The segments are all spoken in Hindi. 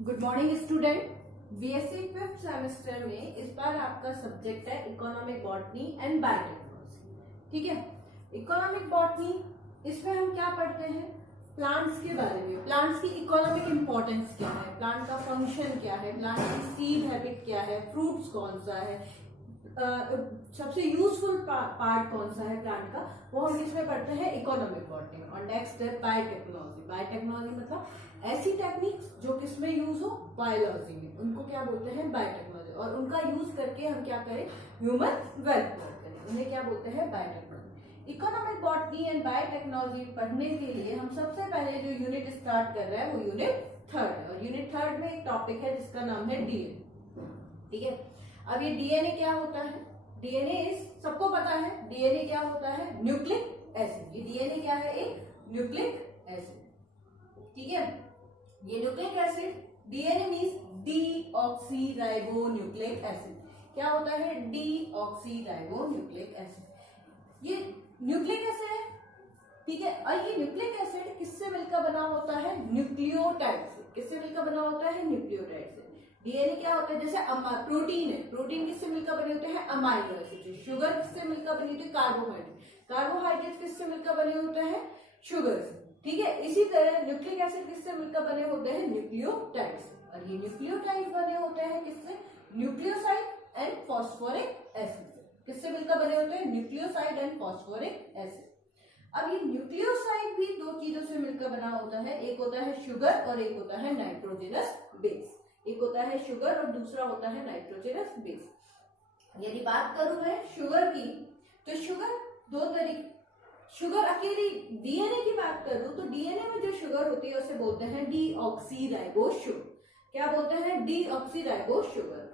Good morning student. BSc fifth semester में इस बार आपका सब्जेक्ट है इकोनॉमिक बॉटनी एंड बायोटेक्नोलॉजी। ठीक है, इकोनॉमिक बॉटनी इसमें हम क्या पढ़ते हैं? प्लांट्स के बारे में, प्लांट्स की इकोनॉमिक इंपॉर्टेंस क्या है, प्लांट का फंक्शन क्या है, प्लांट की सीड हैबिट क्या है, फ्रूट्स कौन सा है, सबसे यूजफुल पार्ट कौन सा है प्लांट का, वो हम इसमें पढ़ते हैं इकोनॉमिक बॉटनी में। और नेक्स्ट है बायोटेक्नोलॉजी। बायोटेक्नोलॉजी मतलब ऐसी टेक्निक्स जो किसमें यूज हो, बायोलॉजी में, उनको क्या बोलते हैं? बायोटेक्नोलॉजी। और उनका यूज करके हम क्या करें? ह्यूमन वेलफेयर करें, उन्हें क्या बोलते हैं? Biotechnology. Economic botany and biotechnology पढ़ने के लिए हम सबसे पहले जो यूनिट स्टार्ट कर रहे हैं वो यूनिट थर्ड है। और यूनिट थर्ड में एक टॉपिक है जिसका नाम है डीएनए। ठीक है, अब ये डीएनए क्या होता है? डीएनए सबको पता है, डीएनए क्या होता है? Nucleic acid. ये डीएनए क्या है? एक न्यूक्लिक एसिड। ठीक है, ये nucleic acid DNA means deoxyribonucleic acid. क्या होता है? Deoxyribonucleic acid. ये न्यूक्लिक एसिड है। ठीक है, और ये न्यूक्लिक एसिड किससे मिलकर बना होता है? न्यूक्लियोटाइड से। किससे मिलकर बना होता है? न्यूक्लियोटाइड से। डीएनए क्या होता है? जैसे प्रोटीन है, प्रोटीन किससे मिलकर बने होते हैं? Amino acid. शुगर किससे मिलकर बनी होती है? कार्बोहाइड्रेट। कार्बोहाइड्रेट किससे मिलकर बने होते हैं? शुगर से। ठीक है, इसी तरह न्यूक्लिक एसिड किससे मिलकर बने होते हैं? न्यूक्लियोटाइड से। और ये न्यूक्लियोटाइड बने होते हैं किससे? न्यूक्लियोसाइड एंड फॉस्फोरिक एसिड से। किससे मिलकर बने होते हैं? Nucleoside and phosphoric acid. अब ये न्यूक्लियोसाइड भी दो चीजों से मिलकर बना होता है, एक होता है शुगर और एक होता है नाइट्रोजनस बेस। एक होता है शुगर और दूसरा होता है नाइट्रोजनस बेस। यदि बात करूं मैं शुगर की, तो शुगर दो तरीके, शुगर अकेली डीएनए की बात करूं तो डीएनए में जो शुगर होती है उसे बोलते हैं डीऑक्सीराइबोस शुगर। क्या बोलते हैं? Deoxyribose sugar.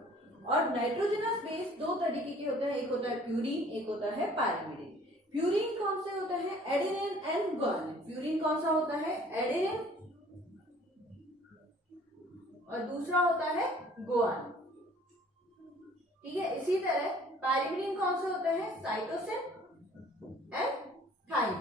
और नाइट्रोजनस बेस दो तरीके के होते हैं, एक होता है प्यूरीन, एक होता है पायरिमिडिन। प्यूरीन कौन से होता है? Adenine and guanine. प्यूरीन कौन सा होता है? एडेनिन, और दूसरा होता है गुआनिन। ठीक है, इसी तरह पायरिमिडिन कौन से होते हैं? Cytosine and thymine.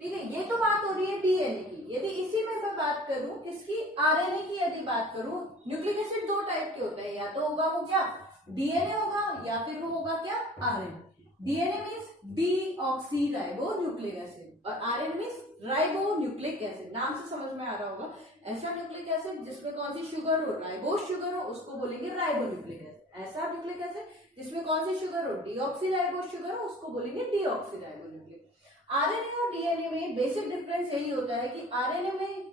ठीक है, ये तो बात हो रही है डीएनए की। यदि इसी में मैं बात करूं किसकी? आरएनए की यदि बात करूं, न्यूक्लिक एसिड दो टाइप के होते हैं, या तो होगा वो क्या? डीएनए होगा, या फिर वो होगा क्या? RNA. DNA means deoxyribonucleic acid और आरएनए मींस राइबोन्यूक्लिक एसिड। नाम से समझ में आ रहा होगा। ऐसा न्यूक्लिक एसिड जिसमें कौन सी शुगर हो? राइबोस शुगर हो, उसको बोलेंगे राइबोन्यूक्लिक एसिड। ऐसा न्यूक्लिक एसिड जिसमें कौन सी शुगर हो? डीऑक्सीराइबोस शुगर हो, उसको बोलेंगे डीऑक्सीराइबोन्यूक्लिक। आरएनए और डीएनए में बेसिक डिफरेंस यही होता है कि आरएनए में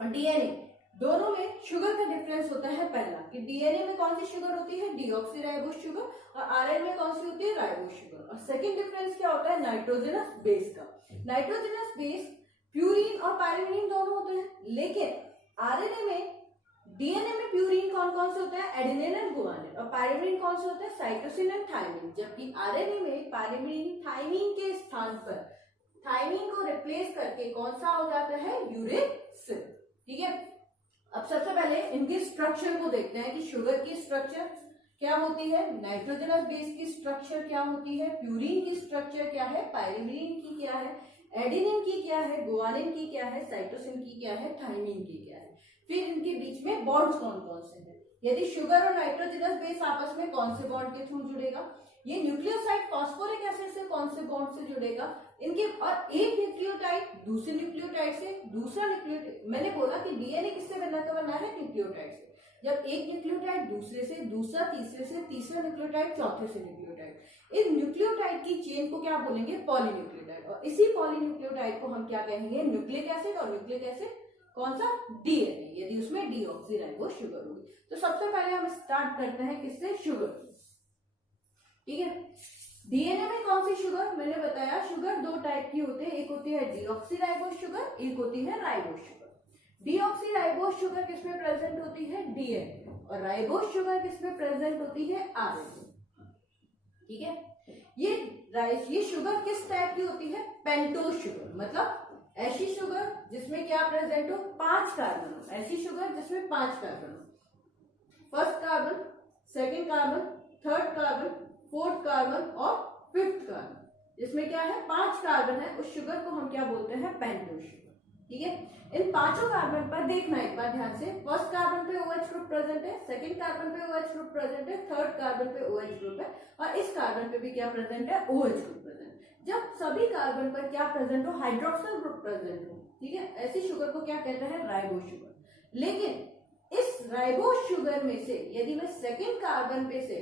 और डीएनए दोनों में शुगर का डिफरेंस होता है पहला, कि डीएनए में कौन सी शुगर होती है? Deoxyribose sugar. और आरएनए में कौन सी होती है? Ribose sugar. और सेकंड डिफरेंस क्या होता है? नाइट्रोजनस बेस का। नाइट्रोजनस बेस प्यूरीन और पायरिमिडिन दोनों होते हैं, लेकिन आरएनए में, डीएनए में प्यूरीन कौन कौन से होते हैं? Adenine and guanine. और पायरिमिडिन कौन से होते हैं? Cytosine and thymine. जबकि आरएनए में पायरिमिडिन थाइमिन के स्थान पर थाइमिन को रिप्लेस करके कौन सा हो जाता है? यूरेसिल। ठीक है, अब सबसे पहले इनके स्ट्रक्चर को देखते हैं कि शुगर की स्ट्रक्चर क्या होती है, नाइट्रोजनस बेस की स्ट्रक्चर क्या होती है, प्यूरीन की स्ट्रक्चर क्या है, पायरिमिडिन की क्या है, एडेनिन की क्या है, गुआनिन की क्या है, साइटोसिन की क्या है, थाइमिन की क्या है। फिर इनके बीच में बॉन्ड्स कौन कौन से हैं। यदि शुगर और नाइट्रोजनस बेस आपस में कौन से बॉन्ड के थ्रू जुड़ेगा? ये न्यूक्लियोसाइड फॉस्फोरिक एसिड से कौन से बॉन्ड से जुड़ेगा? इनके, और एक न्यूक्लियोटाइड दूसरे न्यूक्लियोटाइड से, दूसरा न्यूक्लियोटाइड, मैंने बोला कि डीएनए किससे बना है? न्यूक्लियोटाइड से। जब एक न्यूक्लियोटाइड दूसरे से, दूसरा तीसरे से, तीसरा न्यूक्लियोटाइड चौथे से न्यूक्लियोटाइड, इस न्यूक्लियोटाइड की चेन को क्या बोलेंगे? पॉलीन्यूक्लियोटाइड। और इसी पॉलीन्यूक्लियोटाइड को हम क्या कहेंगे? Nucleic acid. और न्यूक्लिक एसिड कौन सा? डीएनए, यदि उसमें डीऑक्सीराइबोस शुगर होगी। तो सबसे पहले हम स्टार्ट करते हैं किससे? शुगर। ठीक है, डीएनए में कौन सी शुगर? मैंने बताया शुगर दो टाइप की होती है, एक होती है डीऑक्सीराइबोस शुगर, एक होती है राइबोस शुगर। डीऑक्सीराइबोस शुगर किसमें प्रेजेंट होती है? डीएनए। और राइबोस शुगर किसमें प्रेजेंट होती है? आरएनए। ठीक है, ये शुगर किस टाइप की होती है? पेंटोस शुगर, मतलब ऐसी शुगर जिसमें क्या प्रेजेंट हो? 5 कार्बन हो। ऐसी शुगर जिसमें 5 कार्बन हो। First carbon, second carbon, third carbon, fourth carbon और फिफ्थ कार्बन, जिसमें क्या है? 5 कार्बन है, उस शुगर को हम क्या बोलते हैं? Pentose sugar. ठीक है। इन पांचों कार्बन पर देखना एक बार ध्यान से, फर्स्ट कार्बन पे OH ग्रुप प्रेजेंट है, सेकंड कार्बन पे OH ग्रुप प्रेजेंट है, थर्ड कार्बन पे OH ग्रुप है, और इस कार्बन पे भी क्या प्रेजेंट है, OH ग्रुप प्रेजेंट। जब सभी कार्बन पर क्या प्रेजेंट हो, हाइड्रोक्सिल ग्रुप प्रेजेंट हो, ठीक है, ऐसी शुगर को क्या कहते हैं, राइबो शुगर। लेकिन इस राइबो शुगर में से यदि मैं सेकेंड कार्बन पे से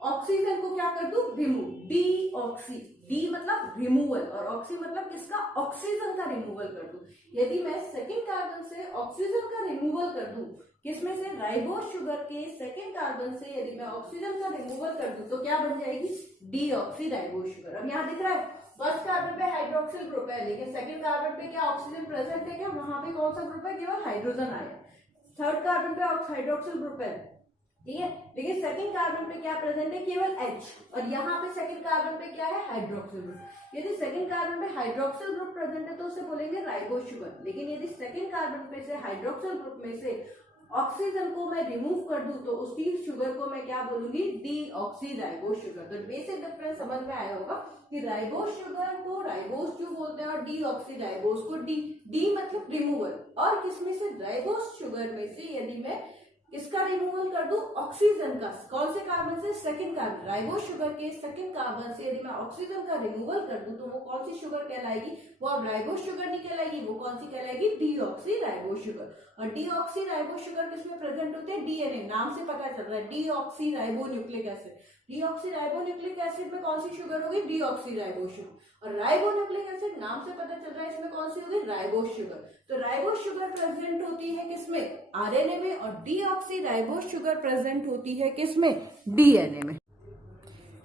ऑक्सीजन को क्या कर दूं, रिमूव, डी ऑक्सी, डी मतलब रिमूवल और ऑक्सी मतलब किसका, ऑक्सीजन का रिमूवल कर दूं। यदि मैं सेकेंड कार्बन से ऑक्सीजन का रिमूवल कर दूं, किसमें से, राइबो शुगर के सेकेंड कार्बन से यदि मैं ऑक्सीजन का रिमूवल कर दूं तो क्या बन जाएगी, डी ऑक्सी राइबो शुगर। अब यहाँ दिख रहा है फर्स्ट कार्बन पे हाइड्रोक्सिल ग्रुप है, लेकिन सेकेंड कार्बन पे क्या ऑक्सीजन प्रेजेंट है क्या, वहां पे कौन सा ग्रुप है, केवल हाइड्रोजन आया। थर्ड कार्बन पे हाइड्रोक्सिल ग्रुप है, ठीक है, लेकिन सेकंड कार्बन पे क्या प्रेजेंट है, केवल H, और यहाँ पे सेकंड कार्बन पे क्या है, हाइड्रोक्सिल ग्रुप। यदि सेकंड कार्बन पे हाइड्रोक्सिल ग्रुप प्रेजेंट है तो उसे बोलेंगे राइबो शुगर। लेकिन यदि सेकंड कार्बन पे से हाइड्रोक्सिल ग्रुप में से ऑक्सीजन को मैं रिमूव कर दूं तो उसी शुगर को मैं क्या बोलूंगी, डी ऑक्सी राइबो शुगर। तो बेसिक डिफरेंस समझ में आया होगा कि राइबो शुगर को राइबोस क्यों बोलते हैं और डी ऑक्सी राइबोस को डी मतलब रिमूवल, और किसमें से, राइबोस शुगर में से यदि मैं इसका रिमूवल कर दूं, ऑक्सीजन का, कौन से कार्बन से, सेकंड कार्बन, राइबो शुगर के सेकंड कार्बन से यदि मैं ऑक्सीजन का रिमूवल कर दूं तो वो कौन सी शुगर कहलाएगी, वो अब राइबो शुगर नहीं कहलाएगी, वो कौन सी कहलाएगी, डीऑक्सी राइबो शुगर। और डीऑक्सी राइबो शुगर किसमें प्रेजेंट होते हैं, डीएनए, नाम से पता चल रहा है, deoxy ribo nucleic acid. Deoxy ribo nucleic acid में कौन सी शुगर होगी, डीऑक्सी राइबो शुगर, और राइबो न्यूक्लिक एसिड नाम से पता चल रहा है इसमें कौन सी होगी, राइबो शुगर। तो राइबो शुगर प्रेजेंट होती है किसमें, आरएनए में, और डीऑक्सी राइबो शुगर प्रेजेंट होती है किसमें, डीएनए में।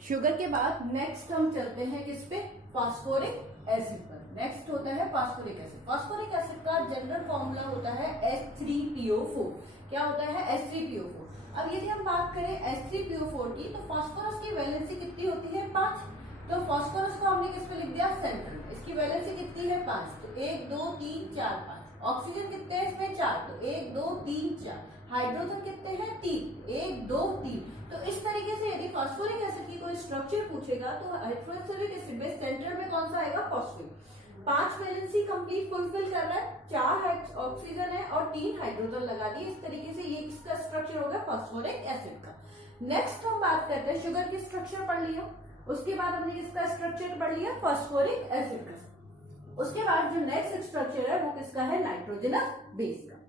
शुगर के बाद नेक्स्ट हम चलते हैं किस पे, फास्फोरिक एसिड पर। नेक्स्ट होता है फास्फोरिक एसिड। फास्फोरिक एसिड का जनरल फॉर्मूला होता है H3PO4। क्या होता है, H3PO4। अब यदि हम बात करें H3PO4 की, तो फास्फोरस की वैलेंसी कितनी होती है, 5। तो फास्फोरस को हमने किस पे लिख दिया, सेंट्रल, इसकी वैलेंसी कितनी है, 5। तो 1 2 3 4 5। ऑक्सीजन कितने हैं इसमें, 4, तो 1 2 3 4। हाइड्रोजन कितने हैं, 3, 1 2 3। तो इस तरीके से यदि फास्फोरिक एसिड की कोई स्ट्रक्चर पूछेगा तो फास्फोरिक एसिड में सेंटर में कौन सा आएगा, फॉस्फेट। 5 वैलेंसी कंप्लीट फुलफिल कर रहा है, 4 ऑक्सीजन है और 3 हाइड्रोजन लगा दिए। इस तरीके से ये इसका स्ट्रक्चर होगा फास्फोरिक एसिड का। नेक्स्ट हम बात करते हैं, शुगर की स्ट्रक्चर पढ़ लिया, उसके बाद हमने इसका स्ट्रक्चर पढ़ लिया फास्फोरिक एसिड का। उसके बाद जो नेक्स्ट स्ट्रक्चर है वो किसका है, नाइट्रोजनस बेस का।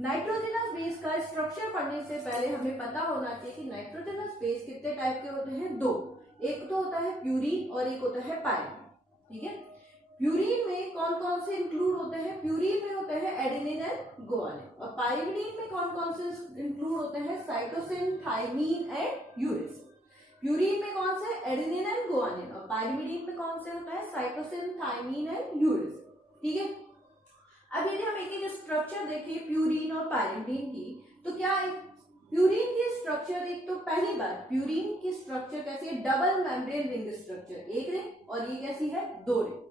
नाइट्रोजनस बेस का स्ट्रक्चर पढ़ने से पहले हमें पता होना चाहिए कि नाइट्रोजनस बेस कितने टाइप के होते हैं, 2। एक तो होता है प्यूरीन और एक होता है पायरीन, ठीक है। प्यूरीन में कौन कौन से इंक्लूड होते हैं, प्यूरीन में होते हैं एडेनिन एंड गुआनिन, और पायरीन में कौन कौन से इंक्लूड होते हैं, cytosine, thymine and uracil. Purine में कौन से, एडेनिन एंड गुआनिन, और पायरीमिडीन में कौन से होता है, साइटोसिन, थाइमीन एंड यूरेसिल, ठीक है। अब यदि हम एक एक स्ट्रक्चर देखें प्यूरीन और पायरीमिडीन की, तो क्या है, प्यूरीन की स्ट्रक्चर, एक तो पहली बात प्यूरीन की स्ट्रक्चर कैसी है, डबल मेम्ब्रेन रिंग स्ट्रक्चर, एक रिंग, और ये कैसी है, 2 रिंग।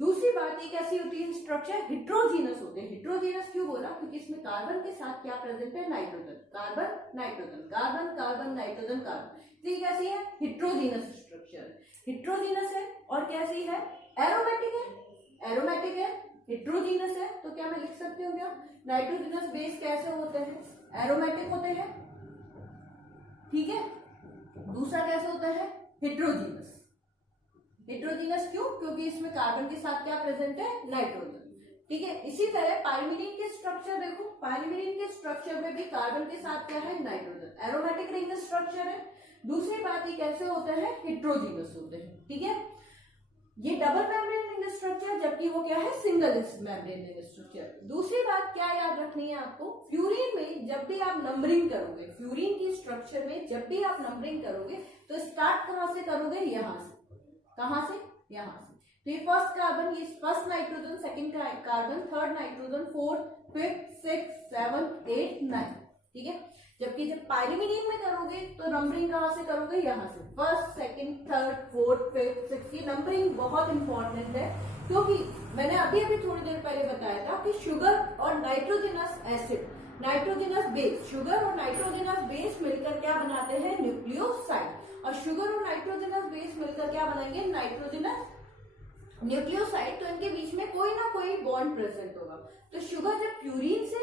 दूसरी बात ये कैसी होती है, स्ट्रक्चर हिट्रोजीनस होते हैं। हिट्रोजीनस क्यों बोला, क्योंकि इसमें कार्बन के साथ क्या प्रेजेंट है, nitrogen, carbon nitrogen, carbon carbon nitrogen carbon. तो ये कैसी है, हिट्रोजीनस स्ट्रक्चर, हिट्रोजीनस है। और कैसी है, एरोमेटिक है, एरोमेटिक है, हिट्रोजीनस है। तो क्या मैं लिख सकती हूँ, क्या नाइट्रोजनस बेस कैसे होते हैं, एरोमेटिक होते हैं, ठीक है। दूसरा कैसे होता है, हिट्रोजीनस। हिट्रोजीनस क्यों, क्योंकि इसमें कार्बन के साथ क्या प्रेजेंट है, नाइट्रोजन, ठीक है। इसी तरह पायरीमिडीन के स्ट्रक्चर देखो, पायरीमिडीन के स्ट्रक्चर में भी कार्बन के साथ क्या है, नाइट्रोजन, एरोमेटिक रिंग स्ट्रक्चर है। दूसरी बात ये कैसे होते हैं, हिट्रोजीनस होते हैं, ठीक है। ये डबल मेम्ब्रेन रिंग स्ट्रक्चर, जबकि वो क्या है, सिंगल मेम्ब्रेन रिंग स्ट्रक्चर। दूसरी बात क्या याद रखनी है आपको, फ्यूरीन में जब भी आप नंबरिंग करोगे, फ्यूरीन की स्ट्रक्चर में जब भी आप नंबरिंग करोगे तो स्टार्ट कहां से करोगे, यहां से, कहां से, यहां से। तो ये फर्स्ट कार्बन, ये first nitrogen, second carbon, third nitrogen, 4th, 5th, 6th, 7th, 8th, 9th, ठीक है। जबकि जब पायरीमिडीन में करोगे तो नंबरिंग कहां से करोगे, यहां से, first, second, third, 4th, 5th, 6th। ये नंबरिंग बहुत इंपॉर्टेंट है, क्योंकि मैंने अभी थोड़ी देर पहले बताया था कि शुगर और nitrogenous acid, nitrogenous base, sugar और नाइट्रोजनस बेस मिलकर क्या बनाते हैं, न्यूक्लियोसाइड। और शुगर और नाइट्रोजनस बेस मिलकर क्या बनाएंगे, नाइट्रोजनस न्यूक्लियोसाइड, तो इनके बीच में कोई ना कोई बॉन्ड प्रेजेंट होगा। तो शुगर जब प्यूरिन से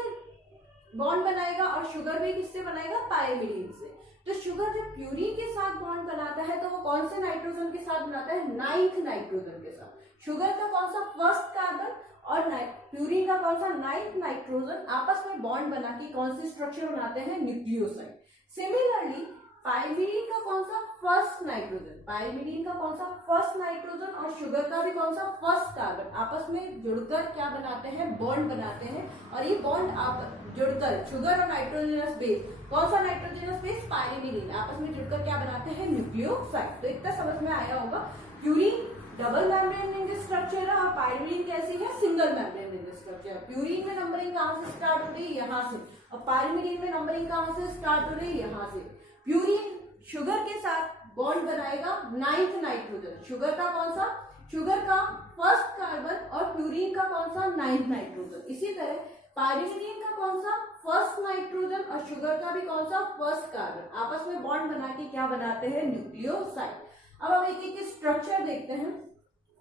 बॉन्ड बनाएगा और शुगर भी किससे बनाएगा, पायरिमिडीन से। तो शुगर जब प्यूरिन के साथ बॉन्ड बनाता है तो वो कौन से नाइट्रोजन के साथ बनाता है, 9th नाइट्रोजन के साथ। शुगर का कौन सा, 1st कार्बन, और प्यूरिन का कौन सा, 9th नाइट्रोजन, आपस में बॉन्ड बना के कौन सी स्ट्रक्चर बनाते हैं, न्यूक्लियोसाइड। सिमिलरली पायरिमिडीन का कौन सा, 1st नाइट्रोजन, पायरिमिडीन का कौन सा, 1st नाइट्रोजन, और शुगर का भी कौन सा, 1st कार्बन, आपस में जुड़कर क्या बनाते हैं, बॉन्ड बनाते हैं। और ये बॉन्ड आप जुड़कर शुगर और नाइट्रोजनस बेस, कौन सा नाइट्रोजनस बेस, पायरिमिडीन, आपस में जुड़कर क्या बनाते हैं, न्यूक्लियोसाइड। तो इतना समझ में आया होगा। Purine double membrane ring structure है और पायरिमिडीन कैसी है, single membrane ring structure. Purine में नंबरिंग कहां से स्टार्ट हो रही है, यहाँ से, और पायरिमिडीन में नंबरिंग कहां से स्टार्ट हो रही है, यहाँ से। प्यूरिन शुगर के साथ बॉन्ड बनाएगा 9th नाइट्रोजन, शुगर का कौन सा, शुगर का 1st कार्बन, और प्यूरिन का कौन सा, 9th नाइट्रोजन। इसी तरह पायरिमिडीन का कौन सा, 1st नाइट्रोजन, और शुगर का भी कौन सा, 1st कार्बन, आपस में बॉन्ड बना के क्या बनाते हैं, न्यूक्लियोसाइड। अब हम एक एक स्ट्रक्चर देखते हैं।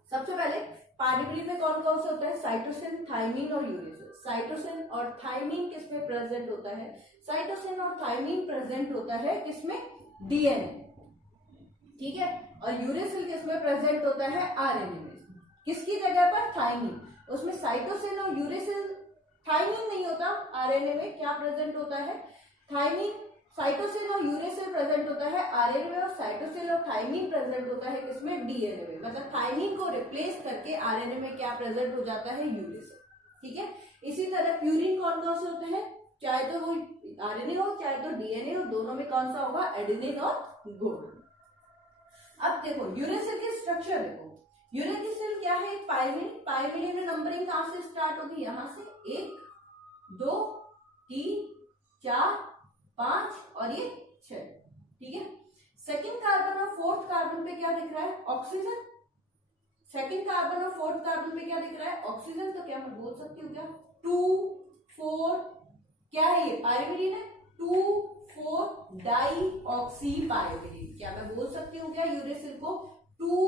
सबसे पहले पायरिमिडीन में कौन कौन सा होता है, साइटोसिन, थायमीन और यूरेसिल। साइटोसिन और थायमीन किसमें प्रेजेंट होता है, साइटोसिन और थायमीन प्रेजेंट होता है किसमें, डीएनए, ठीक है। और यूरेसिल किसमें प्रेजेंट होता है, आरएनए में। किसकी जगह पर, थायमीन, उसमें साइटोसिन और यूरेसिल, थायमीन नहीं होता, आरएनए में क्या प्रेजेंट होता है, थायमीन, साइटोसिन और यूरेसिल प्रेजेंट होता है आरएनए में, और साइटोसिन और थायमीन प्रेजेंट होता है किसमें, डीएनए में। मतलब थायमीन को रिप्लेस करके आरएनए में क्या प्रेजेंट हो जाता है, यूरेसिल, ठीक है। इसी तरह प्यूरिन कौन कौन से होते हैं, चाहे तो वो आरएनए हो चाहे तो डीएनए हो, दोनों में कौन सा होगा, एडेनिन और गुआनिन। अब देखो यूरेसिल की स्ट्रक्चर देखो, यूरेसिल क्या है, पायरिमिडीन। पायरिमिडीन में नंबरिंग कहां से स्टार्ट होगी, यहां से 1 2 3 4 5 और ये 6, ठीक है। सेकंड कार्बन और 4th कार्बन पे क्या दिख रहा है, ऑक्सीजन। सेकंड कार्बन और 4th कार्बन पे क्या दिख रहा है, ऑक्सीजन। तो क्या मैं बोल सकती हूँ क्या, 2 4, क्या है ये, पायरिमिडीन है, 2 4 डाई ऑक्सी पायरिमिडीन। क्या मैं बोल सकती हूँ क्या, यूरेसिल को 2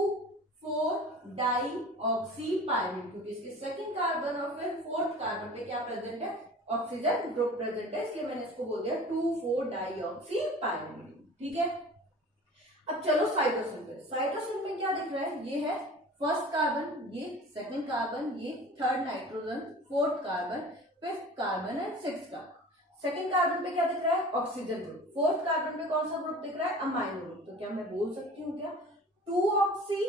4 डाई ऑक्सी पायरिमिडीन, क्योंकि इसके सेकंड कार्बन और फिर 4th कार्बन पे क्या प्रेजेंट है, ऑक्सीजन ग्रुप प्रेजेंट है, इसलिए मैंने इसको बोल दिया 2 4 डाई ऑक्सी पायरिमिडीन, ठीक है। अब चलो साइटोसिन पे। साइटोसिन में क्या दिख रहा है, ये है 1st कार्बन, ये 2nd कार्बन, ये 3rd nitrogen, 4th carbon, 5th carbon and 6th carbon. Second carbon पे क्या दिख रहा है, ऑक्सीजन ग्रुप। 4th कार्बन पे कौन सा ग्रुप दिख रहा है, अमाइनो ग्रुप। तो क्या मैं बोल सकती हूँ क्या, 2 oxy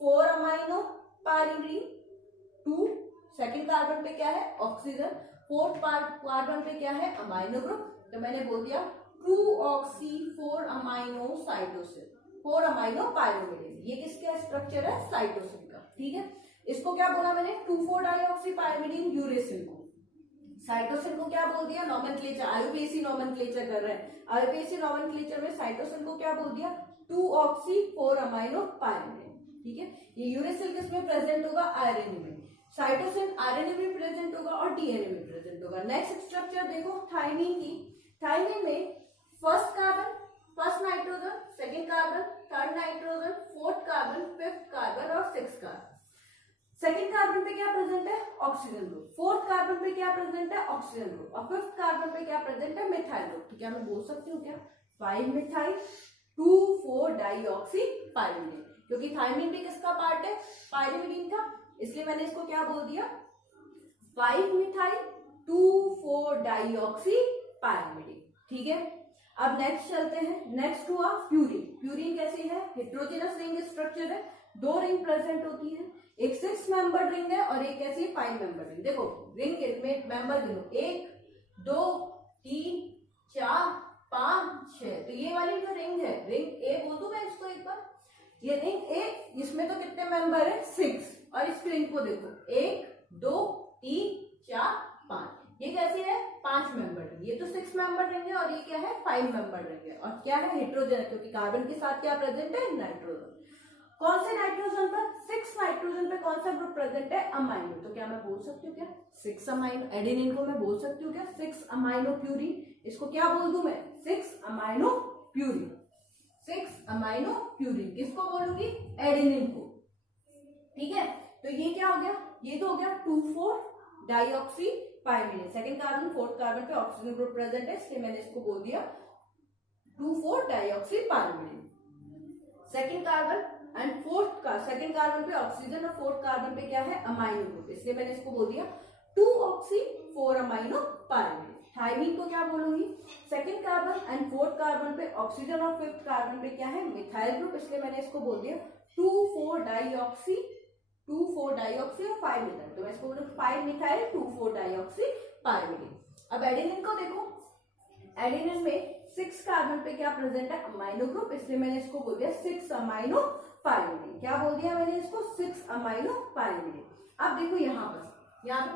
4 amino pyrimidine, 2। Second carbon पे क्या है, ऑक्सीजन, 4th कार्बन पे क्या है, अमाइनो ग्रुप। तो मैंने बोल दिया 2 oxy 4 amino cytosine, 4 amino pyrimidine. ये किसका स्ट्रक्चर है, साइटोसिन का, ठीक है। इसको क्या बोला मैंने, 2 4 डाइऑक्सी पायरिमिडीन यूरेसिल को। साइटोसिन को क्या बोल दिया, नोमेनक्लेचर, आईयूपीएसी नोमेनक्लेचर कर रहे हैं। आईयूपीएसी नोमेनक्लेचर में साइटोसिन को क्या बोल दिया, 2 ऑक्सी 4 अमाइनो पायरिमिडीन, ठीक है। ये यूरेसिल किसमें प्रेजेंट होगा, आरएनए में। साइटोसिन आरएनए में प्रेजेंट होगा और डीएनए में प्रेजेंट होगा। नेक्स्ट स्ट्रक्चर देखो थायमीन की। थायमीन में 1st carbon, 1st nitrogen, 2nd carbon, 3rd nitrogen, 4th carbon, 5th carbon और 6th कार्बन। सेकंड कार्बन पे क्या प्रेजेंट है, ऑक्सीजन ग्रुप। 4th कार्बन पे क्या प्रेजेंट है, ऑक्सीजन ग्रुप। और 5th कार्बन पे क्या प्रेजेंट है, मिथाइल ग्रुप। तो क्या मैं बोल सकती हूँ क्या, 5 मिथाइल 2 4 डाइऑक्सी पायरिमिडीन, क्योंकि थायमीन भी किसका पार्ट है, पायरिमिडीन का, इसलिए मैंने इसको क्या बोल दिया, 5 मिथाइल 2 4 डाइऑक्सी पायरिमिडीन, ठीक है। अब नेक्स्ट चलते हैं। नेक्स्ट हुआ प्यूरिन। प्यूरिन कैसी है, हेट्रोजेनस रिंग स्ट्रक्चर है, 2 रिंग प्रेजेंट होती है, एक 6 मेंबर रिंग है और एक कैसी 5 मेंबर रिंग। देखो रिंग में मेंबर गिनो, 1 2 3 4 5 6। तो ये वाली जो रिंग है, रिंग ए बोल दूं मैं इसको एक बार, ये रिंग ए, इसमें तो कितने मेंबर है, 6। और इस रिंग को देखो 1 2 3 4 5, ये कैसी है, 5 मेंबर रिंग। ये तो 6 मेंबर रिंग है और ये क्या है, 5 मेंबर रिंग है। और क्या है, हेट्रोजन, क्योंकि कार्बन के साथ क्या प्रेजेंट है, नाइट्रोजन। कौन से नाइट्रोजन पर, 6 नाइट्रोजन पे कौन सा ग्रुप प्रेजेंट है, अमाइनो। तो क्या मैं बोल सकती हूँ क्या, 6 अमाइनो, एडेनिन को मैं बोल सकती हूँ क्या, 6 अमाइनो प्यूरिन। इसको क्या बोल दूं मैं, 6 अमाइनो प्यूरिन, 6 अमाइनो प्यूरिन। किसको बोलूंगी, एडेनिन को, ठीक है। तो ये क्या हो गया, ये तो हो गया 2,4 dioxy pyrimidine. Second carbon fourth carbon पे ऑक्सीजन ग्रुप प्रेजेंट है, इसलिए मैंने इसको बोल दिया 2,4 dioxy pyrimidine. Second carbon and fourth का सेकंड कार्बन पे ऑक्सीजन और फोर्थ कार्बन पे क्या है, अमाइनो ग्रुप, इसलिए मैंने इसको बोल दिया 2-ऑक्सी-4 अमाइनो पायरिमिडीन। थायमीन को क्या बोलूंगी, second carbon and fourth carbon पे ऑक्सीजन और फिफ्थ कार्बन पे क्या है, मिथाइल ग्रुप, इसलिए मैंने इसको बोल दिया 2,4 डाइऑक्सी और 5 मिथाइल, तो मैं इसको बोलूँ 5 मिथाइल 2,4 डाइऑक्सी पायरिमिडीन। अब एडेनिन को देखो, एडेनिन में 6 कार्बन पे क्या प्रेजेंट है, अमाइनो ग्रुप, इसलिए मैंने इसको बोल दिया 6 अमाइनो पायरिमिडीन। क्या बोल दिया मैंने इसको, 6 अमाइनो पायरिमिडीन। अब देखो यहाँ पे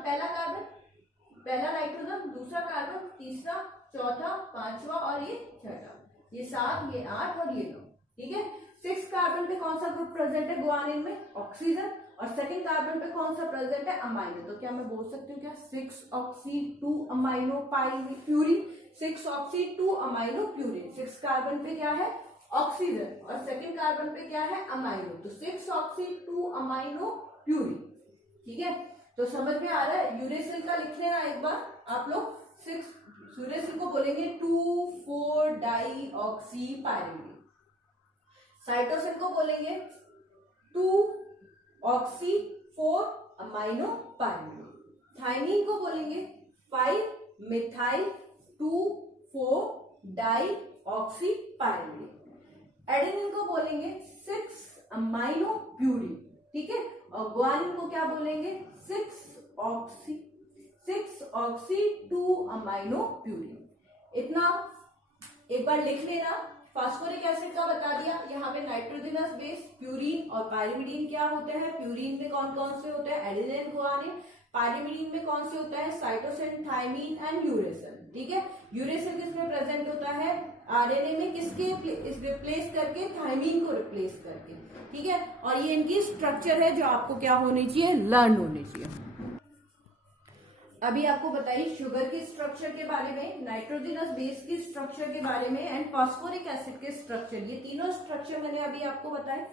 पहला कार्बन, पहला नाइट्रोजन, दूसरा कार्बन, तीसरा, चौथा, पांचवा और ये छठा, ये 7, ये 8 और ये 9, ठीक है। 6 कार्बन पे कौन सा ग्रुप प्रेजेंट है गुआनिन में, ऑक्सीजन, और सेकंड कार्बन पे कौन सा प्रेजेंट है, अमाइनो। तो क्या मैं बोल सकती हूँ क्या, 6-ऑक्सी-2 अमाइनो प्यूरिन, 6-ऑक्सी-2 अमाइनो प्यूरिन। 6 कार्बन पे क्या है, ऑक्सीजन, और सेकंड कार्बन पे क्या है, अमाइनो, तो 6-ऑक्सी-2 अमाइनो प्यूरिन, ठीक है। तो समझ में आ रहा है। यूरेसिल का लिख लेना एक बार आप लोग, 6 यूरेसिल को बोलेंगे 2,4 डाइऑक्सी पायरिमिडीन। साइटोसिन को बोलेंगे 2-ऑक्सी-4 अमाइनो पायरिमिडीन। थायमीन को बोलेंगे 5 मिथाइल 2,4 डाइऑक्सी पायरिमिडीन। एडेनिन को बोलेंगे 6 अमाइनो प्यूरिन, ठीक है। और गुआनिन को क्या बोलेंगे, 6-ऑक्सी-2 अमाइनो प्यूरिन। इतना एक बार लिख लेना। फास्फोरिक एसिड का बता दिया, यहाँ पे नाइट्रोजनस बेस प्यूरिन और पायरिमिडीन क्या होते हैं, प्यूरिन में कौन कौन से होते हैं, एडेनिन, गुआनिन, पायरिमिडीन में कौन से होता है, साइटोसिन, थायमीन एंड यूरेसिल, ठीक है। यूरेसिल किसमें प्रेजेंट होता है, आरएनए में, किसके रिप्लेस करके, थायमीन को रिप्लेस करके, ठीक है। और ये इनकी स्ट्रक्चर है जो आपको क्या होनी चाहिए, लर्न होनी चाहिए। अभी आपको बताइए शुगर की स्ट्रक्चर के बारे में, नाइट्रोजनस बेस की स्ट्रक्चर के बारे में एंड फास्फोरिक एसिड के स्ट्रक्चर, ये तीनों स्ट्रक्चर मैंने अभी आपको बताए।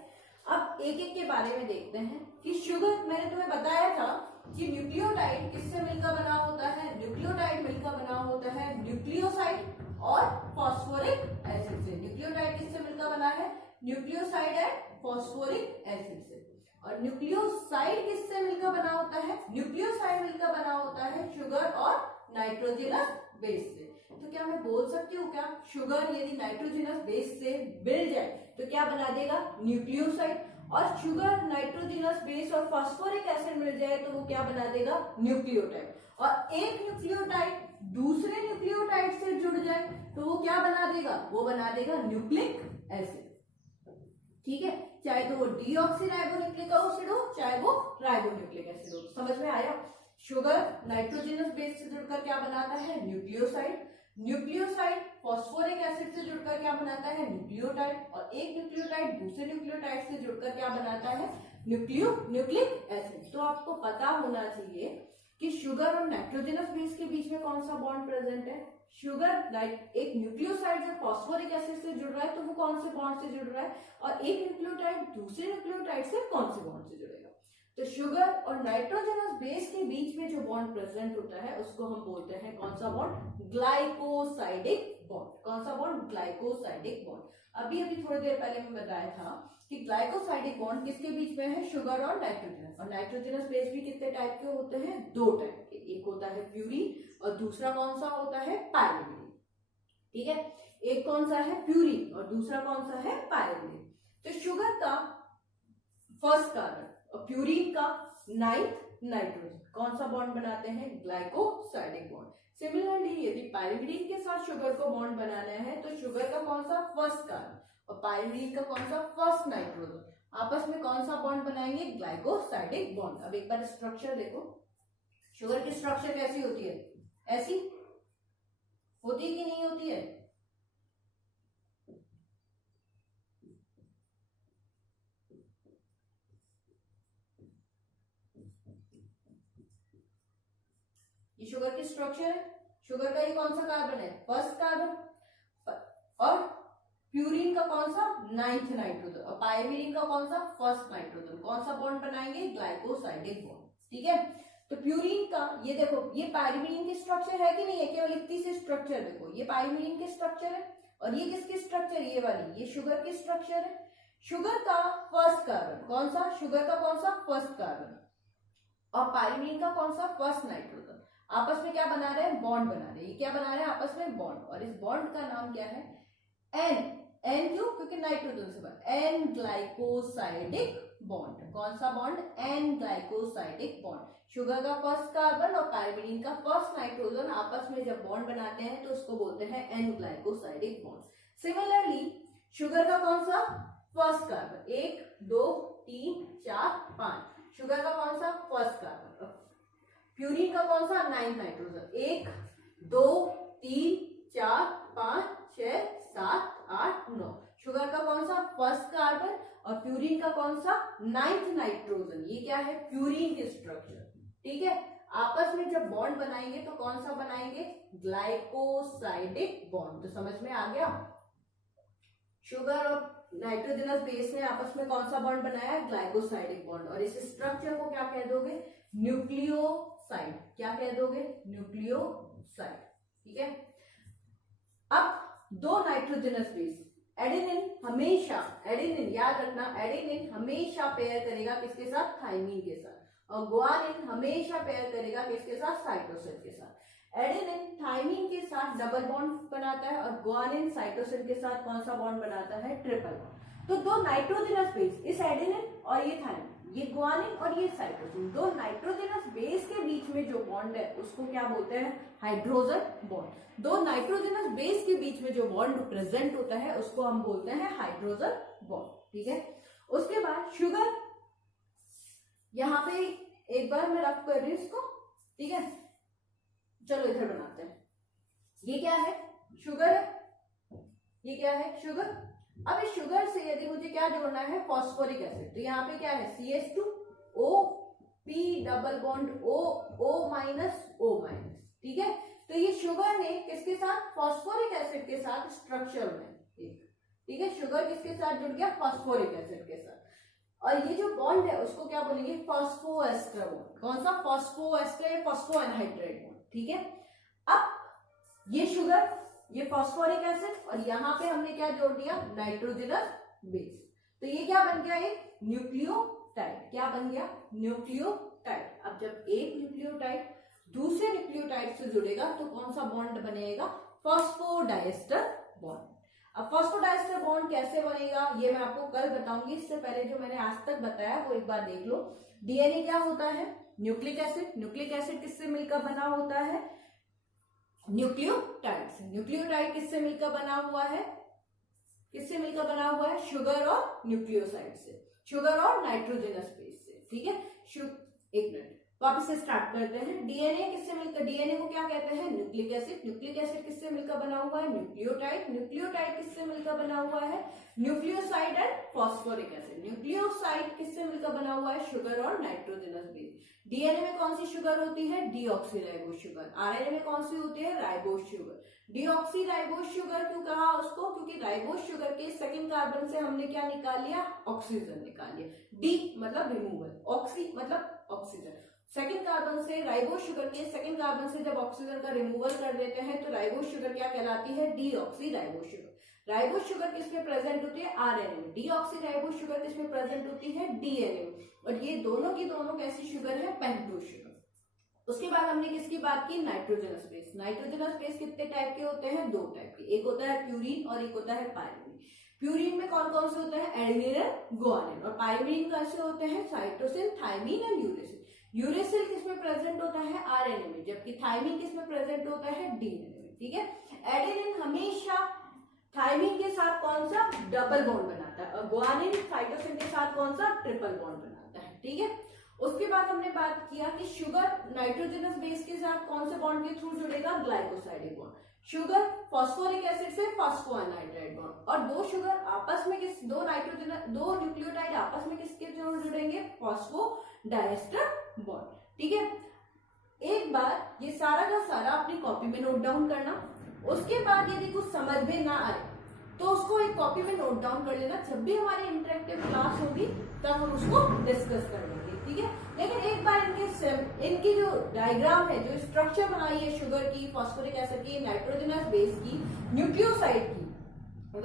अब एक एक के बारे में देखते हैं कि शुगर, मैंने तुम्हें बताया था कि न्यूक्लियोटाइड किससे मिलकर बना होता है, न्यूक्लियोटाइड मिलकर बना होता है न्यूक्लियोसाइड और फास्फोरिक एसिड से। न्यूक्लियोटाइड किससे मिलकर बना है, न्यूक्लियोसाइड एंड फास्फोरिक एसिड से। और न्यूक्लियोसाइड किससे मिलकर बना होता है, न्यूक्लियोसाइड मिलकर बना होता है शुगर और नाइट्रोजनस बेस से। तो क्या मैं बोल सकती हूँ क्या, शुगर यदि नाइट्रोजनस बेस से मिल जाए तो क्या बना देगा, न्यूक्लियोसाइड, और शुगर, नाइट्रोजनस बेस और फास्फोरिक एसिड मिल जाए तो वो क्या बना देगा, न्यूक्लियोटाइड। और एक न्यूक्लियोटाइड दूसरे न्यूक्लियोटाइड से जुड़ जाए तो वो क्या बना देगा, वो बना देगा न्यूक्लिक एसिड, ठीक है। चाहे तो वो डीऑक्सीराइबोन्यूक्लिक एसिड हो, चाहे वो राइबोन्यूक्लिक एसिड हो। समझ में आया। शुगर नाइट्रोजनस बेस से जुड़कर क्या बनाता है, न्यूक्लियोसाइड, न्यूक्लियोसाइड फास्फोरिक एसिड से जुड़कर क्या बनाता है, न्यूक्लियोटाइड, और एक न्यूक्लियोटाइड दूसरे न्यूक्लियोटाइड से जुड़कर क्या बनाता है, न्यूक्लिक एसिड। तो आपको पता होना चाहिए कि शुगर और नाइट्रोजनस बेस के बीच में कौन सा बॉन्ड प्रेजेंट है। शुगर एक न्यूक्लियोसाइड जब फास्फोरिक एसिड से जुड़ रहा है तो वो कौन से बॉन्ड से जुड़ रहा है, और एक न्यूक्लियोटाइड दूसरे न्यूक्लियोटाइड से कौन से बॉन्ड से जुड़ेगा। तो शुगर और नाइट्रोजनस बेस के बीच में जो बॉन्ड प्रेजेंट होता है उसको हम बोलते हैं कौन सा बॉन्ड, ग्लाइकोसाइडिक बॉन्ड। कौन सा बॉन्ड, ग्लाइकोसाइडिक बॉन्ड। अभी थोड़ी देर पहले मैं बताया था कि ग्लाइकोसाइडिक बॉन्ड किसके बीच में है, शुगर और नाइट्रोजनस। और नाइट्रोजनस बेस भी कितने टाइप के होते हैं, 2 टाइप के, एक होता है प्यूरिन और दूसरा कौन सा होता है, पायरिमिडीन, ठीक है। एक कौन सा है, प्यूरिन, और दूसरा कौन सा है, पायरिमिडीन। तो शुगर का फर्स्ट कार्बन और प्यूरिन का 9th नाइट्रोजन कौन सा बॉन्ड बनाते हैं, ग्लाइकोसाइडिक बॉन्ड। सिमिलरली यदि पायरिमिडीन के साथ शुगर को बॉन्ड बनाना है तो शुगर का कौन सा फर्स्ट कार्बन और पायरिमिडीन का कौन सा फर्स्ट नाइट्रोजन आपस में कौन सा बॉन्ड बनाएंगे, ग्लाइकोसाइडिक बॉन्ड। अब एक बार स्ट्रक्चर देखो, शुगर की स्ट्रक्चर कैसी होती है, ऐसी होती है कि नहीं होती है, ये शुगर की स्ट्रक्चर है। शुगर का ये कौन सा कार्बन है, फर्स्ट कार्बन, और प्यूरिन का कौन सा, 9th नाइट्रोजन, और पायरीमिडीन का कौन सा, 1st नाइट्रोजन। कौन सा बॉन्ड बनाएंगे, ग्लाइकोसाइडिक बॉन्ड। ठीक है, तो प्यूरिन का ये देखो, ये पायरीमिडीन की स्ट्रक्चर है कि नहीं है, केवल इतनी सी स्ट्रक्चर देखो, ये पायरीमिडीन की स्ट्रक्चर है, और ये किसकी स्ट्रक्चर, ये वाली, ये शुगर की स्ट्रक्चर है। शुगर का 1st कार्बन कौन सा, शुगर का कौन सा, 1st कार्बन, और पायरीमिडीन का कौन सा, 1st नाइट्रोजन। आपस में क्या बना रहे हैं, बॉन्ड बना रहे हैं। ये क्या बना रहे हैं, आपस में बॉन्ड, और इस बॉन्ड का नाम क्या है, एन। एन क्यों, क्योंकि नाइट्रोजन से बना, एन ग्लाइकोसाइडिक बॉन्ड। कौन सा bond, N glycosidic bond. Sugar का 1st कार्बन और पायरीमिडीन का 1st नाइट्रोजन आपस में जब बॉन्ड बनाते हैं तो उसको बोलते हैं N glycosidic bond. Similarly sugar का कौन सा, 1st कार्बन, 1 2 3 4 5, शुगर का कौन सा, 1st कार्बन। प्यूरिन का कौन सा, 9th नाइट्रोजन, 1 2 3 4 5 6 7 8 9, शुगर का कौन सा, 1st कार्बन, और प्यूरिन का कौन सा, 9th नाइट्रोजन। ये क्या है, प्यूरिन की स्ट्रक्चर। ठीक है, आपस में जब बॉन्ड बनाएंगे तो कौन सा बनाएंगे, ग्लाइकोसाइडिक बॉन्ड। तो समझ में आ गया, शुगर और नाइट्रोजनस बेस ने आपस में कौन सा बॉन्ड बनाया, ग्लाइकोसाइडिक बॉन्ड, और इस स्ट्रक्चर को क्या कह दोगे, न्यूक्लियोसाइड। क्या कह दोगे, न्यूक्लियोसाइड। ठीक है, अब दो नाइट्रोजनस बेस, एडेनिन हमेशा, एडेनिन याद रखना, एडेनिन हमेशा पेयर करेगा किसके साथ, थाइमीन के साथ, और गुआनिन हमेशा पेयर करेगा किसके साथ, साइटोसिन के साथ। एडेनिन थाइमीन के साथ डबल बॉन्ड बनाता है, और गुआनिन साइटोसिन के साथ कौन सा बॉन्ड बनाता है, ट्रिपल बॉन्ड। तो दो नाइट्रोजनस बेस, इस एडेनिन और ये थाइमीन, ये गुआनिन और ये साइटोसिन, दो नाइट्रोजनस बेस के बीच में जो बॉन्ड है उसको क्या बोलते हैं, हाइड्रोजन बॉन्ड। दो नाइट्रोजनस बेस के बीच में जो बॉन्ड प्रेजेंट होता है उसको हम बोलते हैं हाइड्रोजन बॉन्ड। ठीक है, उसके बाद शुगर, यहां पे एक बार मैं रफ कर रही हूं इसको। ठीक है, चलो इधर बनाते हैं। ये क्या है, शुगर है, ये क्या है, शुगर। अब इस शुगर से यदि मुझे क्या जोड़ना है, फॉस्फोरिक एसिड, तो यहाँ पे क्या है, CH2O P double bond O O minus O minus. ठीक है, तो ये शुगर ने किसके साथ, फॉस्फोरिक एसिड के साथ स्ट्रक्चर में, ठीक है, शुगर किसके साथ जुड़ गया, फॉस्फोरिक एसिड के साथ, और ये जो बॉन्ड है उसको क्या बोलेंगे, फॉस्फोएस्टर बॉन्ड। कौन सा, फॉस्फोएस्टर, फॉस्फोएनहाइड्रेट बॉन्ड। ठीक है, अब ये शुगर, ये फॉस्फोरिक एसिड, और यहाँ पे हमने क्या जोड़ दिया, नाइट्रोजनस बेस, तो ये क्या बन गया, एक न्यूक्लियोटाइड। क्या बन गया, न्यूक्लियोटाइड। अब जब एक न्यूक्लियोटाइड दूसरे न्यूक्लियोटाइड से जुड़ेगा तो कौन सा बॉन्ड बनेगा, फॉस्फोडाइस्टर बॉन्ड। अब फॉस्फोडाइस्टर बॉन्ड कैसे बनेगा ये मैं आपको कल बताऊंगी, इससे पहले जो मैंने आज तक बताया वो एक बार देख लो। डीएनए क्या होता है, न्यूक्लिक एसिड। न्यूक्लिक एसिड किससे मिलकर बना होता है, न्यूक्लियोटाइड से। न्यूक्लियोटाइड किससे मिलकर बना हुआ है, किससे मिलकर बना हुआ है, शुगर और न्यूक्लियोसाइड से, शुगर और नाइट्रोजनस बेस से। ठीक है, एक मिनट वापस से स्टार्ट करते हैं। डीएनए किससे मिलकर, डीएनए को क्या कहते हैं, न्यूक्लिक एसिड। न्यूक्लिक एसिड किससे मिलकर बना हुआ है, न्यूक्लियोटाइड। न्यूक्लियोटाइड किससे मिलकर बना हुआ है, nucleoside and phosphoric acid. Nucleoside किससे मिलकर बना हुआ है, शुगर और नाइट्रोजनस बेस। डीएनए में कौन सी शुगर होती है, डीऑक्सीराइबोस शुगर। आरएनए में कौन सी होती है, राइबोस शुगर। डीऑक्सीराइबोस शुगर क्यों कहा उसको, क्योंकि राइबोस शुगर के सेकंड कार्बन से हमने क्या निकाल लिया, ऑक्सीजन निकाल लिया। डी मतलब रिमूवल, ऑक्सी मतलब ऑक्सीजन। सेकंड कार्बन से, राइबोस शुगर के सेकंड कार्बन से जब ऑक्सीजन का रिमूवल कर देते हैं तो राइबोस शुगर क्या कहलाती है, डीऑक्सीराइबोस शुगर। राइबोस शुगर किसमें प्रेजेंट होती है, आरएनए में। डीऑक्सीराइबोस शुगर किसमें प्रेजेंट होती है, डीएनए में। और ये दोनों की दोनों कैसी शुगर है, पेंटोज शुगर। उसके बाद हमने किसकी बात की, नाइट्रोजनस बेस। नाइट्रोजनस बेस कितने टाइप के होते हैं, दो टाइप के, एक होता है प्यूरिन और एक होता है पायरीमिडीन। प्यूरिन में कौन कौन से होते हैं, एडेनिन और गुआनिन। और पायरीमिडीन कैसे होते हैं, साइटोसिन, थाइमीन और यूरेसिल। यूरेसिल किसमें प्रेजेंट होता है, आरएनए में, जबकि थाइमीन किसमें प्रेजेंट होता है, डीएनए में। ठीक है, एडेनिन हमेशा थाइमीन के साथ कौन सा, डबल बॉन्ड बनाता है, और गुआनिन साइटोसिन के साथ कौन सा, ट्रिपल बॉन्ड बनाता है। ठीक है, उसके बाद हमने बात किया कि शुगर नाइट्रोजनस बेस के साथ कौन से बॉन्ड के थ्रू जुड़ेगा, glycosidic bond. Sugar phosphoric acid से फॉस्फोएनहाइड्राइड बॉन्ड। और दो शुगर आपस में किस, दो दो न्यूक्लियोटाइड आपस में किसके थ्रू जुड़ेंगे, फॉस्फोडाइस्टर बॉन्ड। ठीक है, एक बार ये सारा का सारा अपनी कॉपी में नोट डाउन करना। उसके बाद यदि कुछ समझ में ना आए तो उसको एक कॉपी में नोट डाउन कर लेना, जब भी हमारी इंटरेक्टिव क्लास होगी तब हम उसको डिस्कस कर लेंगे, ठीक है। लेकिन एक बार इनकी जो डायग्राम है, जो स्ट्रक्चर बनाई है शुगर की, फॉस्फोरिक एसिड की, नाइट्रोजनस बेस की, न्यूक्लियोसाइड की,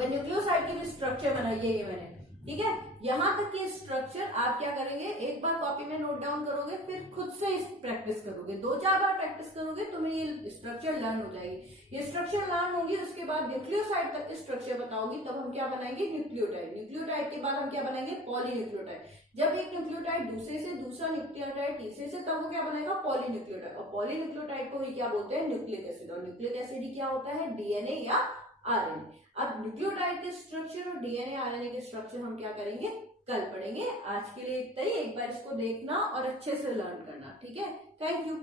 न्यूक्लियोसाइड की जो स्ट्रक्चर बनाई है ये मैंने, ठीक है। यहां तक की स्ट्रक्चर आप क्या करेंगे, एक बार कॉपी में नोट डाउन करोगे, फिर खुद से प्रैक्टिस करोगे, 2-4 बार प्रैक्टिस करोगे, तुम्हें ये स्ट्रक्चर लर्न हो जाएगी। ये स्ट्रक्चर लर्न होगी, उसके बाद न्यूक्लियोसाइड तक की स्ट्रक्चर बताओगी, तब हम क्या बनाएंगे, न्यूक्लियोटाइड। न्यूक्लियोटाइड के बाद हम क्या बनाएंगे, पॉलीन्यूक्लियोटाइड। जब एक न्यूक्लियोटाइड दूसरे से, दूसरा न्यूक्लियोटाइड तीसरे से, तब वो क्या बनाएगा, पॉलीन्यूक्लियोटाइड। और पॉलीन्यूक्लियोटाइड को ही क्या बोलते हैं, न्यूक्लिक एसिड। और न्यूक्लिक एसिड ही क्या होता है, डीएनए या आरएनए। अब न्यूक्लियोटाइड के स्ट्रक्चर और डीएनए आरएनए के स्ट्रक्चर हम क्या करेंगे, कल पढ़ेंगे। आज के लिए इतना ही, एक बार इसको देखना और अच्छे से लर्न करना, ठीक है। Thank you.